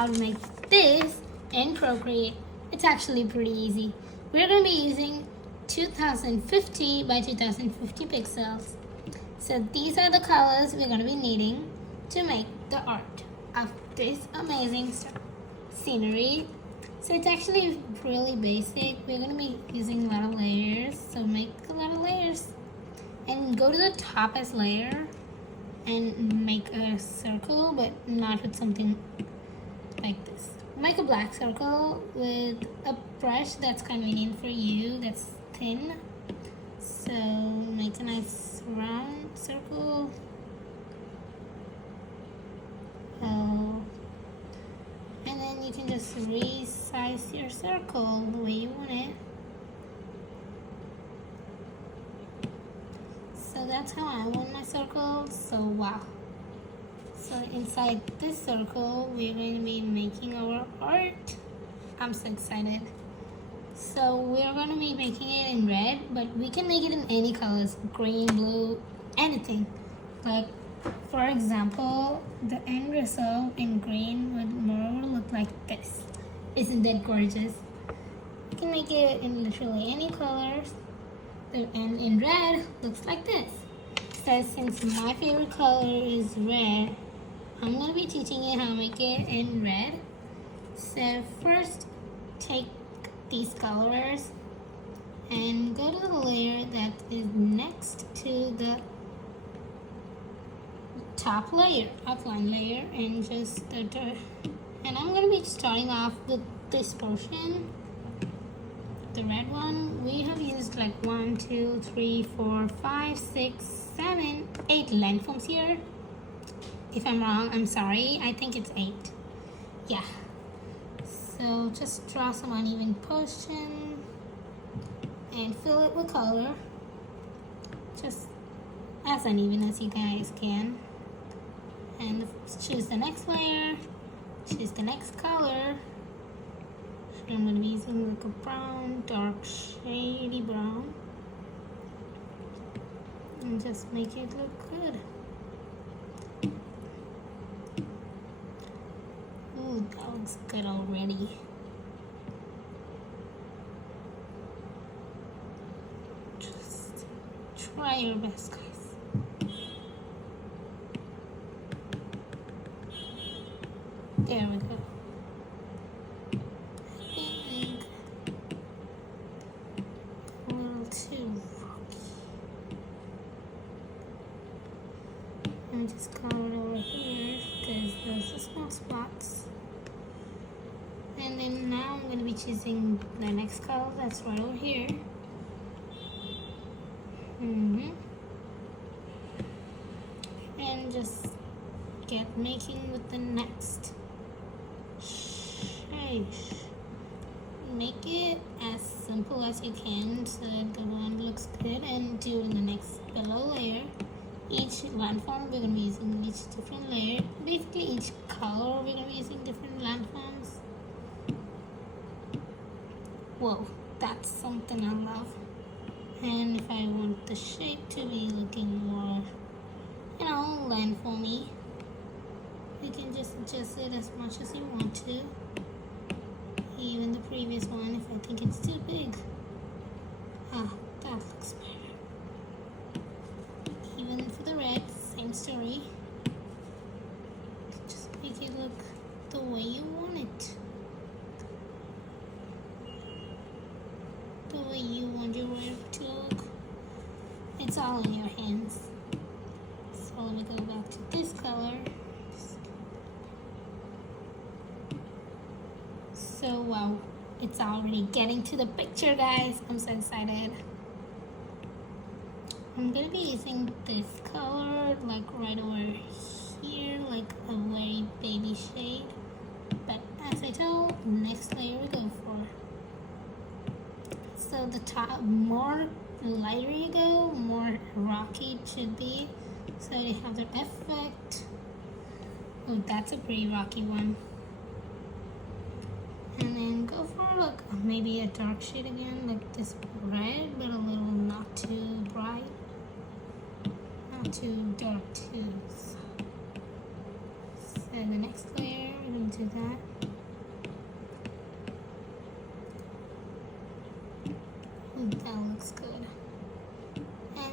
how to make this in Procreate. It's actually pretty easy. We're going to be using 2050 by 2050 pixels. So these are the colors we're going to be needing to make the art of this amazing scenery. So it's actually really basic. We're going to be using a lot of layers, so make a lot of layers. And go to the toppest layer and make a circle, but not with something like this. Make a black circle with a brush that's convenient for you, that's thin. So make a nice round circle. And then you can just resize your circle the way you want it. So that's how I want my circle. So wow. So inside this circle, we're going to be making our art. I'm so excited. So we're going to be making it in red, but we can make it in any colors, green, blue, anything. Like, for example, the end result in green would more look like this. Isn't that gorgeous? You can make it in literally any colors. And in red, looks like this. So since my favorite color is red, I'm going to be teaching you how to make it in red. So first, take these colors and go to the layer that is next to the top layer, outline layer, and just and I'm going to be starting off with this portion, the red one. We have used like 1, 2, 3, 4, 5, 6, 7, 8 landforms here. If I'm wrong, I'm sorry. I think it's 8. Yeah. So just draw some uneven portion and fill it with color. Just as uneven as you guys can. And choose the next layer. Choose the next color. I'm going to be using like a brown, dark, shady brown. And just make it look good. Ooh, that looks good already. Just try your best, guys. There we go. A little too rocky. Let me just color it over here because those are small spots. And then now I'm going to be choosing the next color that's right over here. And just get making with the next shade. Make it as simple as you can so that the one looks good, and do in the next below layer. Each landform we're going to be using each different layer. Basically each color we're going to be using different landforms. Whoa, that's something I love. And if I want the shape to be looking more, landformy, you can just adjust it as much as you want to. Even the previous one, if I think it's too big. Ah, that looks better. Even for the red, same story. Just make it look the way you want it. The way you want your red to look. It's all in your hands. So let me go back to this color. So wow, it's already getting to the picture, guys. I'm so excited. I'm gonna be using this color like right over here, like a very baby shade. But as I told, next layer we go for. So the top, more lighter you go, more rocky it should be. So you have the effect. Oh, that's a pretty rocky one. And then go for like maybe a dark shade again, like this red, but a little not too bright, not too dark too. So the next layer, we're going to do that.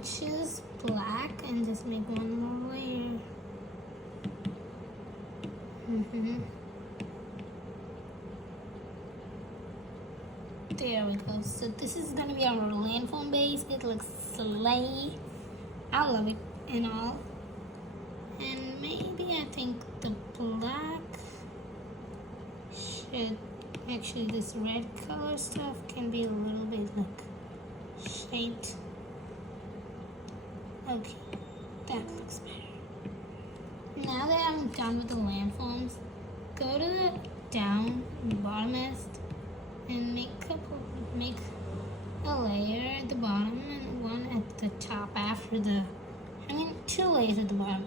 And choose black and just make one more layer. There we go. So this is gonna be our land foam base. It looks slay. I love it and all. And maybe I think the black should, actually this red color stuff can be a little bit like shaped. Okay, that looks better. Now that I'm done with the land foams, go to the down bottomest and make a layer at the bottom and one at the top after the, two layers at the bottom.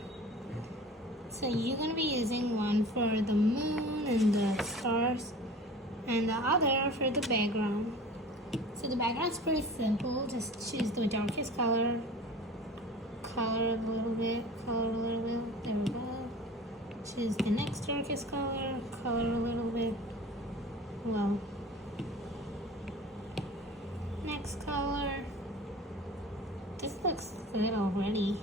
So you're going to be using one for the moon and the stars and the other for the background. So the background's pretty simple. Just choose the darkest color, color a little bit, there we go. Choose the next darkest color, color a little bit, well, next color. This looks good already.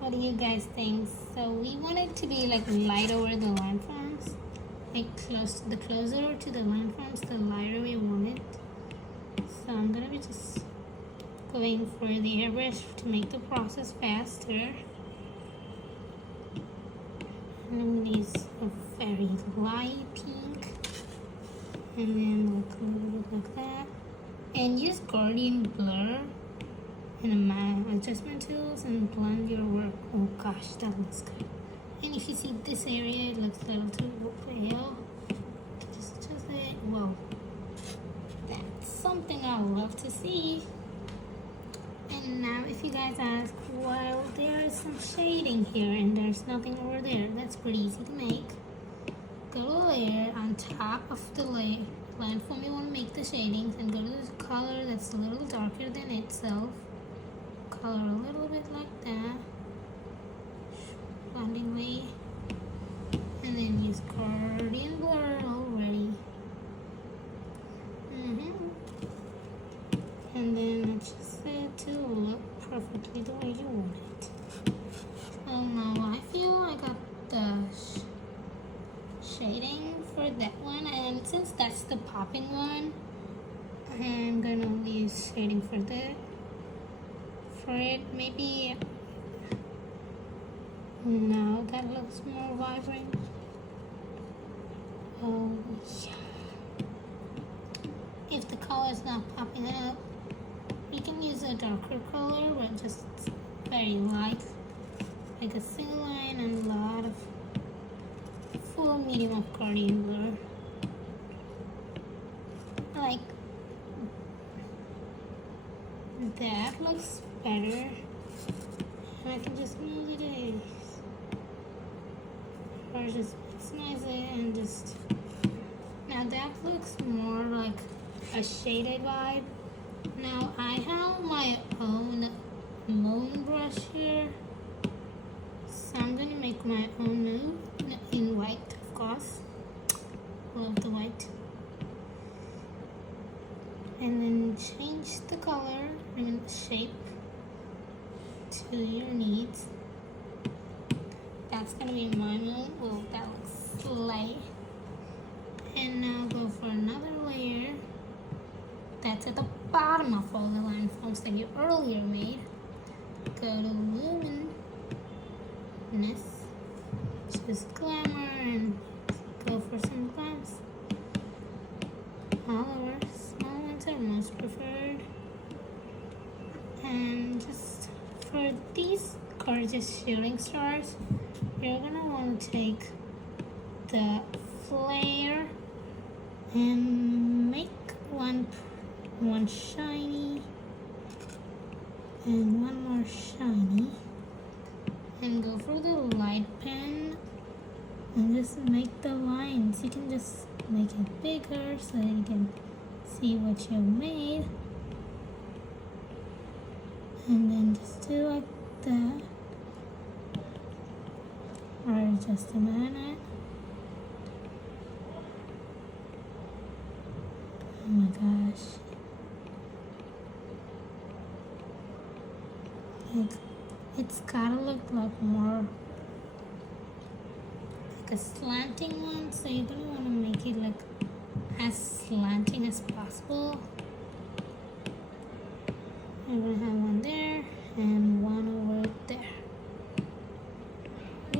What do you guys think? So we want it to be like light over the line forms, like the closer to the line forms, the lighter we want it. So I'm gonna be just going for the airbrush to make the process faster. And I'm gonna use a very light pink, and then like a little bit like that. And use Guardian Blur and my adjustment tools and blend your work. Oh gosh, that looks good. And if you see this area, it looks a little too pale. Just adjust it. Whoa, that's something I love to see. And now if you guys ask, well, there is some shading here and there's nothing over there, that's pretty easy to make. Go to layer on top of the land foam you want to make the shadings, and go to the color that's a little darker than itself. Color a little bit like that, blendingly, and then use Guardian Blur already. And then adjust it to look perfectly the way you want it. Oh no, I feel I got the shading for that one, and since that's the popping one, I'm gonna use shading for that. For it, maybe now that looks more vibrant. Oh yeah. If the color is not popping up, you can use a darker color, but just very light, like a single line and a lot of full medium of Guardian Blur. Like that looks better. And I can just move it, or just maximize it and just. Now that looks more like a shaded vibe. Now I have my own moon brush here, so I'm gonna make my own moon in white, of course. Love the white. And then change the color and shape to your needs. That's gonna be my moon. Oh, that looks slay. And now go for another layer that's at the bottom of all the line forms that you earlier made. Go to luminous, choose glamour, and go for some glams. All our small ones are most preferred. And just for these gorgeous shooting stars, you're gonna want to take the flare and make one shiny and one more shiny, and go for the light pen and just make the lines. You can just make it bigger so that you can see what you made, and then just do like that, or just a minute. Oh my gosh. like it's gotta look like more like a slanting one, so you're gonna want to make it like as slanting as possible. I'm gonna have one there and one over there.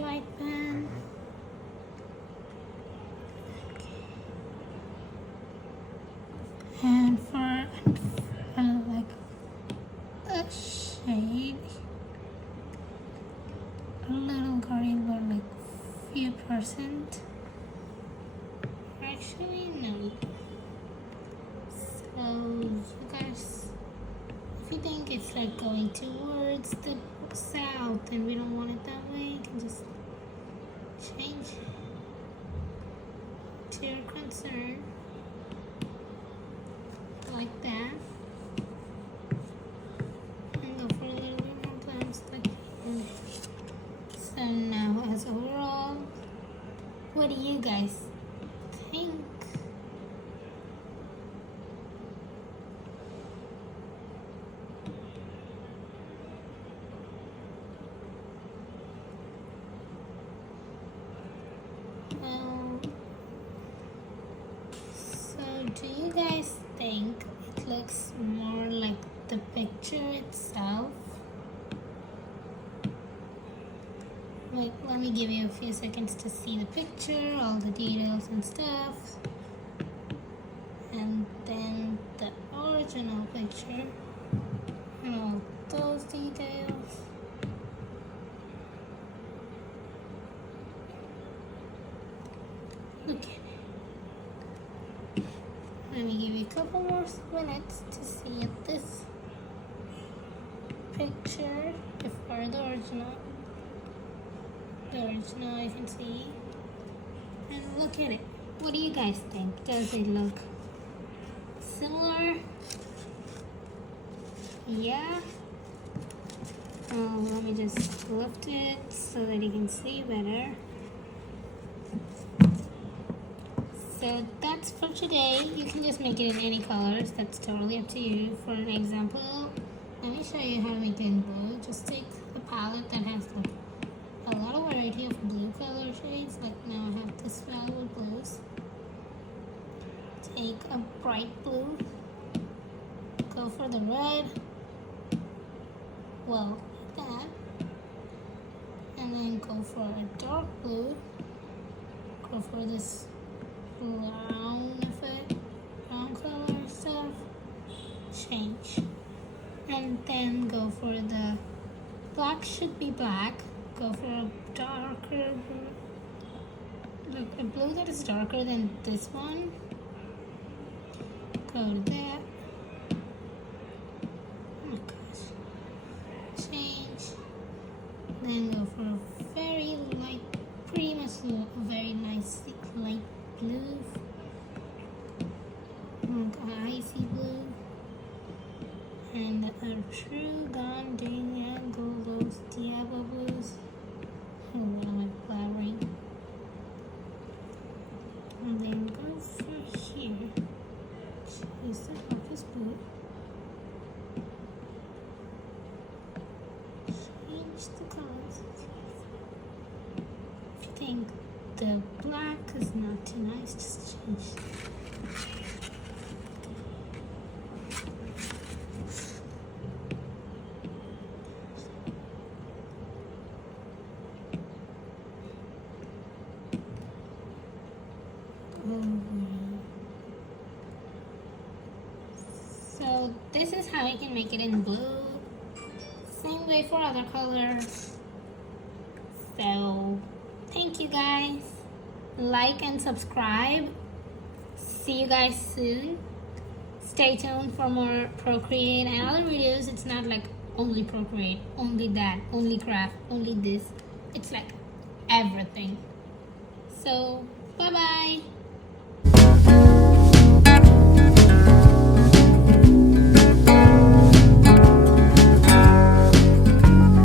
Light pen. And for like a shade, a little green, but like few percent. Actually, no. So you guys, if you think it's like going towards the south and we don't want it that way, you can just change to your concern. Like that, and go for a little bit more plants like that. So now, as overall, what do you guys think? So do you guys think it looks more like the picture itself? Like, let me give you a few seconds to see the picture, all the details and stuff, and then the original picture and all those details. Look at it. Let me give you a couple more minutes to see if this picture, before the original you can see, and look at it. What do you guys think? Does it look similar? Yeah. Let me just lift it so that you can see better. So that's for today. You can just make it in any colors. That's totally up to you. For an example, let me show you how to make it in blue. Just take a palette that has like a lot of variety of blue color shades. Like now I have this velvet blues. Take a bright blue. Go for the red. Well, like that. And then go for a dark blue. Go for this brown effect, brown color stuff. Change. And then go for the black, should be black. Go for a darker blue, like a blue that is darker than this one. Go to that. Oh my gosh. Change. Then go for a very light, pretty much a very nice light blue. Like icy blue. And a true gardenia gold Diablo blues. Oh, what am I blabbering? And then go for here. Use the darkest blue. Change the colors. If you think the black is not too nice, just change. So this is how you can make it in blue. Same way for other colors. So thank you guys. Like and subscribe. See you guys soon. Stay tuned for more Procreate and other videos. It's not like only Procreate, only that, only craft, only this. It's like everything. So bye bye.